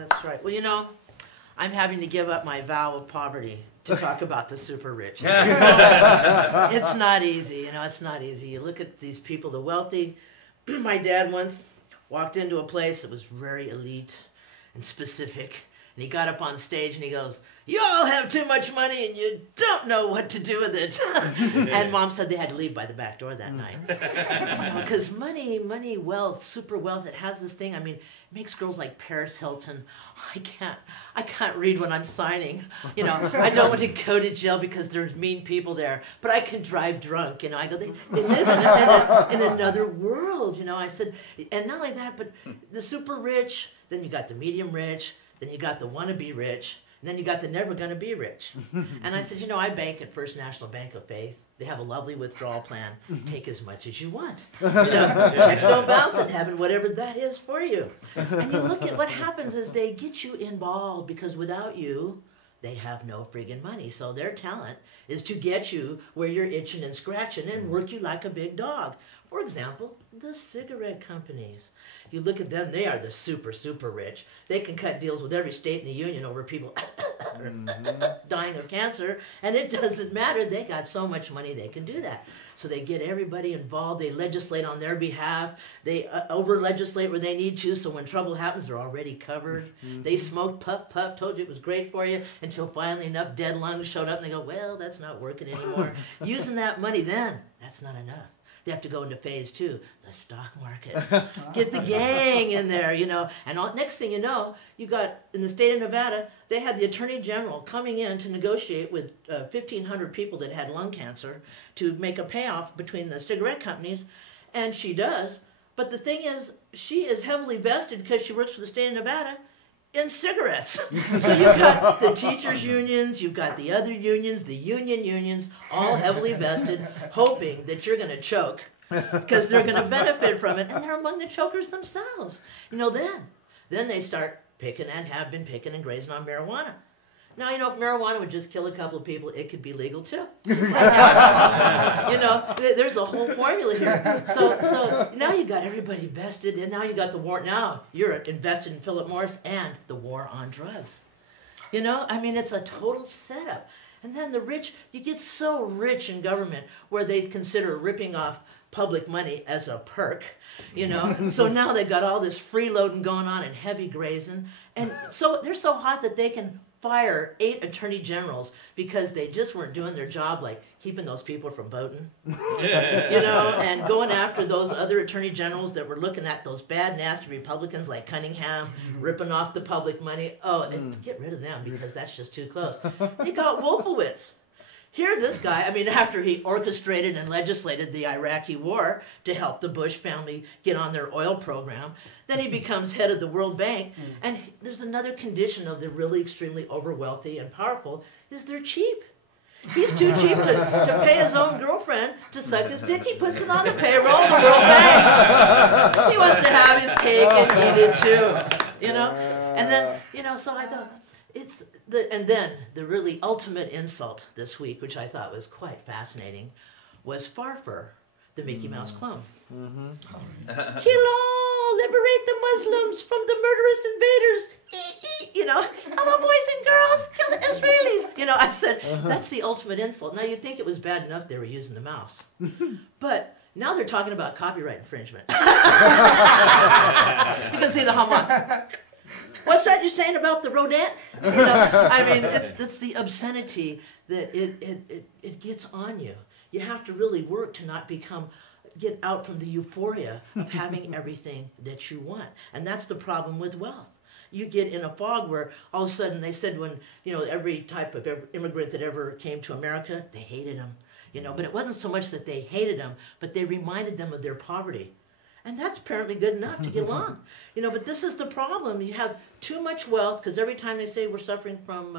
That's right. Well, you know, I'm having to give up my vow of poverty to talk about the super rich. It's not easy, you know, it's not easy. You look at these people, the wealthy. My dad once walked into a place that was very elite and specific, and he got up on stage and he goes, "You all have too much money and you don't know what to do with it." And Mom said they had to leave by the back door that night. Because money, wealth, super wealth, it has this thing, I mean, it makes girls like Paris Hilton. I can't read when I'm signing. You know, I don't want to go to jail because there's mean people there, but I can drive drunk. You know, I go, they live in another world, you know. I said, and not only that, but the super rich, then you got the medium rich, then you got the wannabe rich, and then you got the never gonna be rich. And I said, you know, I bank at First National Bank of Faith. They have a lovely withdrawal plan. Take as much as you want. You know, checks don't bounce in heaven, whatever that is for you. And you look at what happens is they get you involved because without you, they have no friggin' money. So their talent is to get you where you're itching and scratching and work you like a big dog. For example, the cigarette companies. You look at them, they are the super, super rich. They can cut deals with every state in the union over people dying of cancer, and it doesn't matter. They got so much money they can do that. So they get everybody involved. They legislate on their behalf. They over-legislate where they need to, so when trouble happens, they're already covered. They smoke, puff, puff, told you it was great for you, until finally enough dead lungs showed up, and they go, well, that's not working anymore. Using that money then, that's not enough. They have to go into phase 2, the stock market. Get the gang in there, you know. And next thing you know, you got, in the state of Nevada, they had the Attorney General coming in to negotiate with 1,500 people that had lung cancer to make a payoff between the cigarette companies, and she does. But the thing is, she is heavily vested because she works for the state of Nevada in cigarettes. So you've got the teachers' unions, you've got the other unions, the unions, all heavily vested, hoping that you're going to choke because they're going to benefit from it, and they're among the chokers themselves. You know, then they start picking and have been picking and grazing on marijuana. Now, you know, if marijuana would just kill a couple of people, it could be legal too. You know, there's a whole formula here. So now you got everybody vested, and now you got the war. Now you're invested in Philip Morris and the war on drugs. You know, I mean, it's a total setup. And then the rich, you get so rich in government where they consider ripping off public money as a perk, you know. So now they've got all this freeloading going on and heavy grazing. And so they're so hot that they can fire 8 attorney generals because they just weren't doing their job, like keeping those people from voting, you know, and going after those other attorney generals that were looking at those bad, nasty Republicans like Cunningham, ripping off the public money. Oh, and get rid of them because that's just too close. You got Wolfowitz. Here, this guy, I mean, after he orchestrated and legislated the Iraqi war to help the Bush family get on their oil program, then he becomes head of the World Bank. And there's another condition of the really extremely over-wealthy and powerful, is they're cheap. He's too cheap to pay his own girlfriend to suck his dick. He puts it on the payroll of the World Bank. He wants to have his cake and eat it too, you know? And then, you know, so I thought, and then the really ultimate insult this week, which I thought was quite fascinating, was Farfur, the Mickey Mouse clone. Kill all, liberate the Muslims from the murderous invaders. You know, hello boys and girls, kill the Israelis. You know, I said, that's the ultimate insult. Now you'd think it was bad enough they were using the mouse. But now they're talking about copyright infringement. You can see the Hamas. What's that you're saying about the rodent? You know, I mean, it's the obscenity that it gets on you. You have to really work to not get out from the euphoria of having everything that you want. And that's the problem with wealth. You get in a fog where all of a sudden they said when, you know, every type of immigrant that ever came to America, they hated them. You know, but it wasn't so much that they hated them, but they reminded them of their poverty. And that's apparently good enough to get along. You know, but this is the problem. You have too much wealth, because every time they say we're suffering from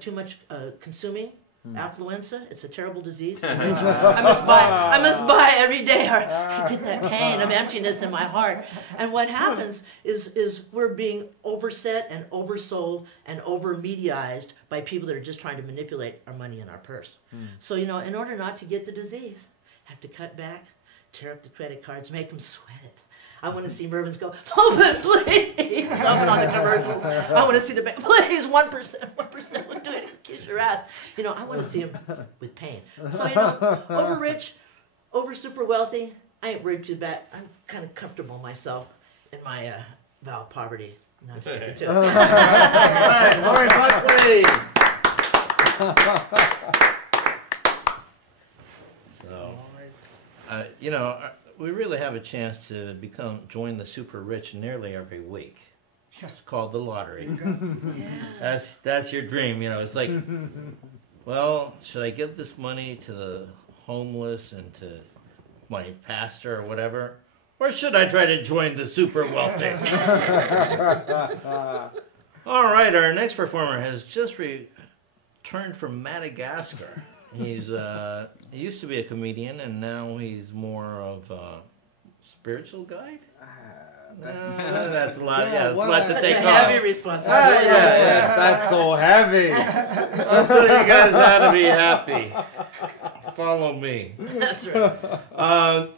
too much consuming, affluenza, it's a terrible disease. I must buy every day, or I get that pain of emptiness in my heart. And what happens is we're being overset and oversold and over-mediaized by people that are just trying to manipulate our money in our purse. So, you know, in order not to get the disease, have to cut back, tear up the credit cards, make them sweat it. I want to see Mervyn's go, open, please. Open on the commercials. I want to see the band, please, 1%, 1% will do it, kiss your ass. You know, I want to see him with pain. So, you know, over rich, over super wealthy, I ain't worried too bad. I'm kind of comfortable myself in my vow of poverty. Now I'm sticking to it. All right, Laurie Buckley. So, you know, we really have a chance to join the super rich nearly every week. It's called the lottery. Yes. That's your dream, you know. It's like, well, should I give this money to the homeless and to my pastor or whatever? Or should I try to join the super wealthy? All right, our next performer has just returned from Madagascar. He used to be a comedian, and now he's more of a spiritual guide. That's a lot. Yeah, it's a lot to take Such a off. heavy responsibility. Yeah, that's so heavy. I'll tell you guys how to be happy. Follow me. That's right.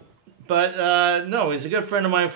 But no, he's a good friend of mine.